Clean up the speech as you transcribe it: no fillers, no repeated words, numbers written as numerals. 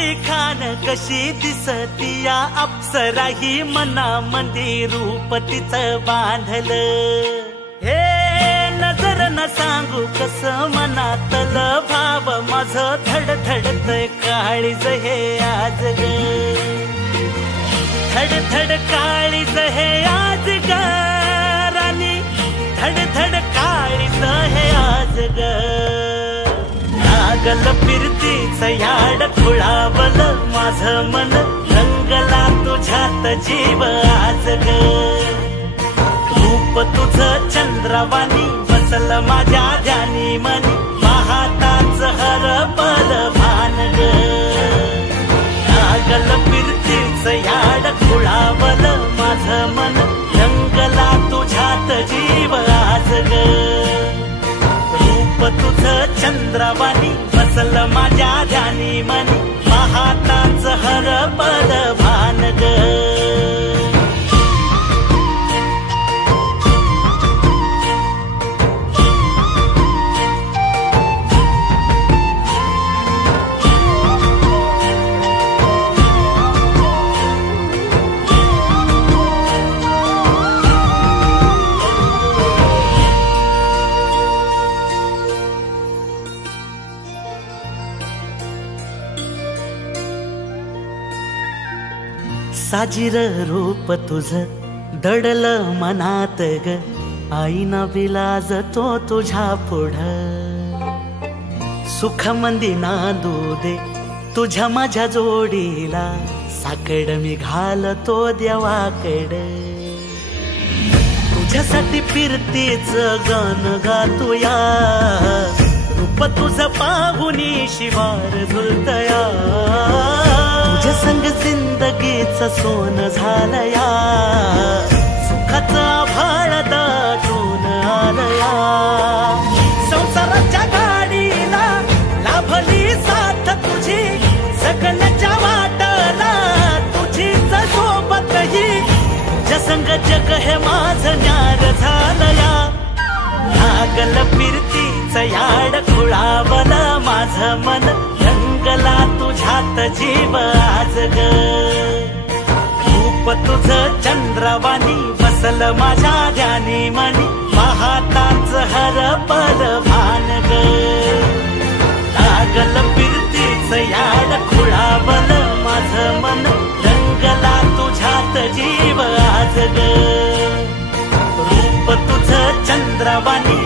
माझी खान कशी दिसती या अप्सरा ही मनामंदी रूप तिचं बांधलं हे नजर न सांगू कस मनातल भाव माझं धडधडतय काळीज हे आज ग धडधड काळीज हे आज ग राणी धडधड काळीज हे आज ग लागल फिरतीच याड खुळावल माझं मन रंगला तुझ्यात जीव आज ग रूप तुझं चंद्रवाणी बसल माझ्या ध्यानी मनी पाहताच हरपल भान ग लागल फिरतीच याड खुळावल माझं मन रंगला तुझ्यात जीव आज ग रूप तुझं चंद्रवाणी बसल माझ्या ध्यानी मनी पाहताच हरपल भान ग साजिर रूप तुझं दडल मनात ग आईना विलाज तो तुझ्या पुढं सुख मंदी नांदू दे तुझ्या माझ्या जोडीला साकड मी घालतो देवाकड तुझ्यासाठी फिरतीच गाण गातोया रूप तुझं पाहुनी शिवार झुलतया तुझ्या संग जिंदगीच सोन झालया सुखाचा भाळ दाटून आलया संसाराच्या गाडीला लाभली साथ तुझी जगण्याच्या वाटला तुझीच सोबतही तुझ्या संग जग हे माझं न्यार झालया लागल फिरतीच याड खुळावल माझं मन रंगला तुझ्यात जीव आज ग रूप तुझं चंद्रवाणी बसल माझ्या ध्यानी मनी पाहताच हरपल भान ग लागल फिरतीच याड खुळावल माझं मन रंगला तुझ्यात जीव आज ग रूप तुझं चंद्रवाणी